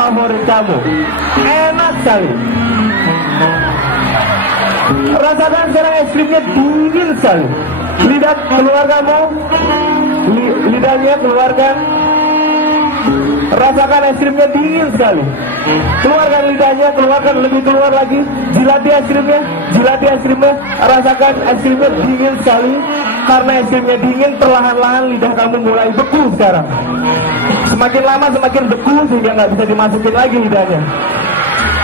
favorit kamu. Enak sekali. Rasakan sekarang es krimnya dingin sekali. Lidah keluar kamu. Lidahnya keluarkan. Rasakan es krimnya dingin sekali. Keluarkan lidahnya, keluarkan, lebih keluar lagi. Jilati es krimnya, jilati es krimnya. Rasakan es krimnya dingin sekali. Karena es krimnya dingin, perlahan-lahan lidah kamu mulai beku sekarang. Semakin lama semakin beku sehingga nggak bisa dimasukin lagi lidahnya.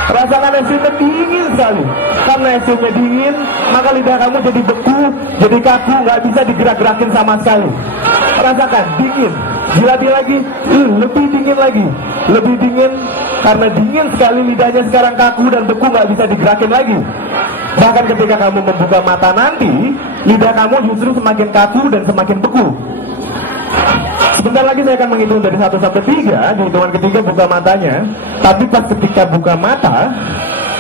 Rasakan es krimnya dingin sekali. Karena es krimnya dingin, maka lidah kamu jadi beku, jadi kaku, nggak bisa digerak-gerakin sama sekali. Rasakan dingin. Jilati lagi, lebih dingin lagi, lebih dingin. Karena dingin sekali lidahnya sekarang kaku dan beku, nggak bisa digerakin lagi. Bahkan ketika kamu membuka mata nanti, lidah kamu justru semakin kaku dan semakin beku. Sebentar lagi saya akan menghitung dari 1 sampai 3. Di hitungan ketiga buka matanya. Tapi pas ketika buka mata,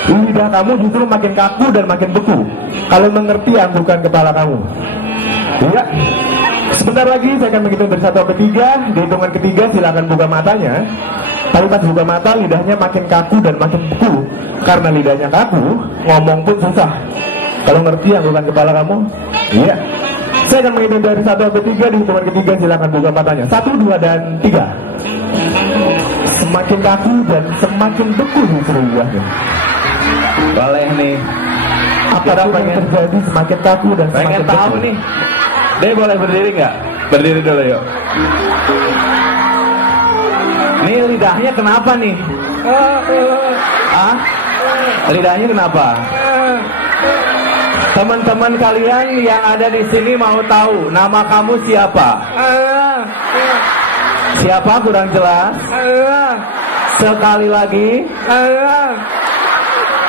lidah kamu justru makin kaku dan makin beku. Kalau mengerti anggukan kepala kamu. Ya. Sebentar lagi saya akan menghitung dari 1 sampai 3. Di hitungan ketiga silakan buka matanya. Tapi pas buka mata lidahnya makin kaku dan makin beku. Karena lidahnya kaku, ngomong pun susah. Kalau ngerti anggukan kepala kamu? Iya. Saya akan menghitung dari 1 sampai 3. Di hitungan ketiga silakan buka matanya. 1, 2, dan 3. Semakin kaku dan semakin beku justru lidahnya. Boleh nih. Apa yang terjadi semakin kaku dan pengen semakin tahu beku. nih. Dia boleh berdiri nggak? Berdiri dulu yuk. Nih lidahnya kenapa nih? Ah? Lidahnya kenapa? Teman-teman kalian yang ada di sini mau tahu nama kamu siapa? Siapa kurang jelas? Sekali lagi.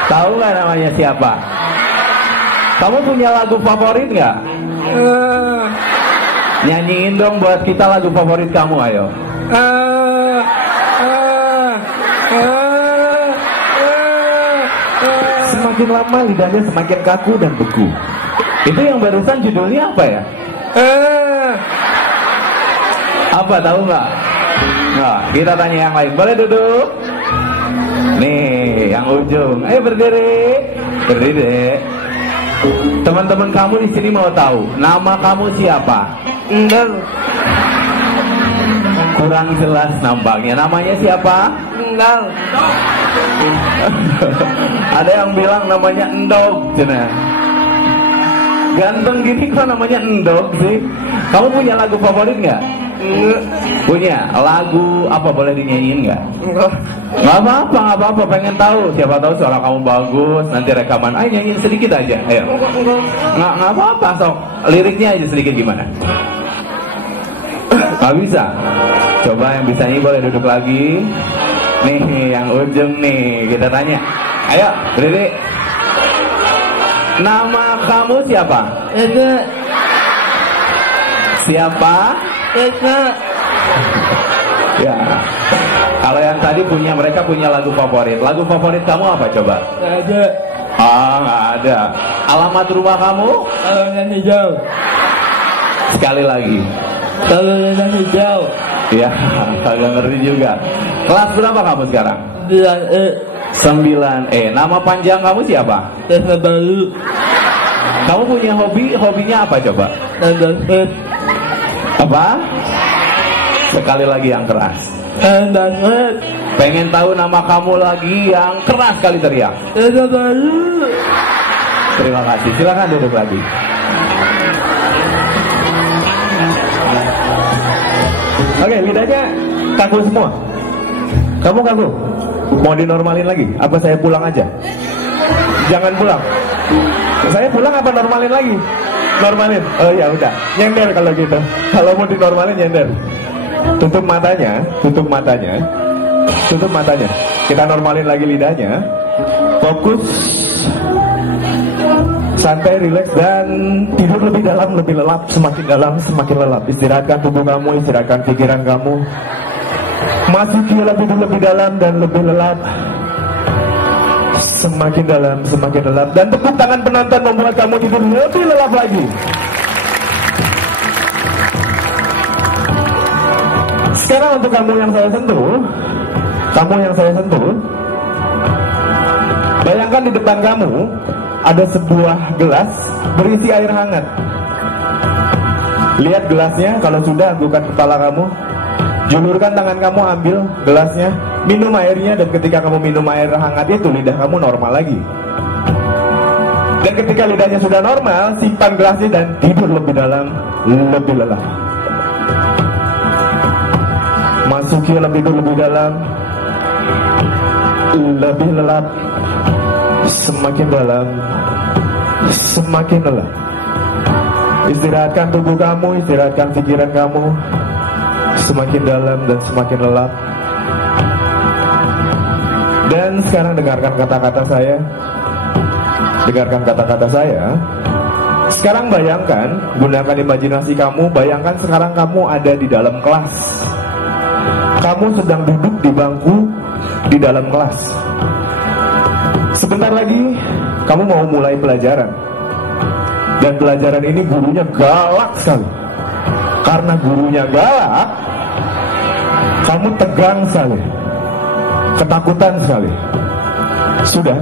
Tahu nggak namanya siapa? Kamu punya lagu favorit nggak? Nyanyiin dong buat kita lagu favorit kamu, ayo. Semakin lama lidahnya semakin kaku dan beku. Itu yang barusan judulnya apa ya? Apa tahu nggak? Nggak. Kita tanya yang lain. Boleh duduk? Nih, yang ujung. Ayo berdiri. Berdiri. Teman-teman kamu di sini mau tahu nama kamu siapa? Endor. Kurang jelas nampaknya. Namanya siapa? Endor. Ada yang bilang namanya Endog, cina. Ganteng gini kok namanya Endog sih? Kamu punya lagu favorit nggak? Punya lagu apa, boleh dinyanyiin nggak? Nggak apa-apa, nggak apa-apa. Pengen tahu, siapa tahu suara kamu bagus. Nanti rekaman, ayo nyanyiin sedikit aja. Ayo. Nggak apa-apa, sok. Liriknya aja sedikit gimana? Nggak bisa. Coba yang bisa nyanyi boleh duduk lagi. Nih yang ujung nih kita tanya. Ayo berdiri. Nama kamu siapa? Ede. Siapa? Ede. Ya. Kalau yang tadi mereka punya lagu favorit. Lagu favorit kamu apa coba? Ada. Ah, nggak ada. Alamat rumah kamu? Talunan hijau. Sekali lagi. Talunan hijau. Ya, kagak ngerti juga. Kelas berapa kamu sekarang? 9E. 9E. Nama panjang kamu siapa? Desa Baru. Kamu punya hobinya apa coba? Banget. Apa? Sekali lagi yang keras. Banget. Pengen tahu nama kamu lagi yang keras kali teriak. Desa Baru. Terima kasih. Silakan duduk lagi. Oke, lidahnya kaku semua. Kamu kaku. Mau dinormalin lagi? Apa saya pulang aja? Jangan pulang. Saya pulang apa normalin lagi? Normalin. Oh ya udah. Nyender kalau gitu. Kalau mau dinormalin nyender. Tutup matanya, tutup matanya. Tutup matanya. Kita normalin lagi lidahnya. Fokus. Santai, rileks, dan tidur lebih dalam, lebih lelap. Semakin dalam, semakin lelap. Istirahatkan tubuh kamu, istirahatkan pikiran kamu. Masuki lebih dalam dan lebih lelap. Semakin dalam, semakin lelap. Dan tepuk tangan penonton membuat kamu tidur lebih lelap lagi. Sekarang untuk kamu yang saya sentuh, Kamu yang saya sentuh. Bayangkan di depan kamu ada sebuah gelas berisi air hangat. Lihat gelasnya, kalau sudah anggukan kepala kamu, julurkan tangan kamu, ambil gelasnya, minum airnya, dan ketika kamu minum air hangat itu, lidah kamu normal lagi. Dan ketika lidahnya sudah normal, simpan gelasnya dan tidur lebih dalam, lebih lelah. Masuki lebih dalam, lebih lelap, semakin dalam, semakin lelap. Istirahatkan tubuh kamu, istirahatkan pikiran kamu, semakin dalam dan semakin lelap. Dan sekarang dengarkan kata-kata saya. Dengarkan kata-kata saya. Sekarang bayangkan, gunakan imajinasi kamu. Bayangkan sekarang kamu ada di dalam kelas. Kamu sedang duduk di bangku di dalam kelas. Sebentar lagi kamu mau mulai pelajaran. Dan pelajaran ini gurunya galak sekali. Karena gurunya galak, kamu tegang sekali, ketakutan sekali. Sudah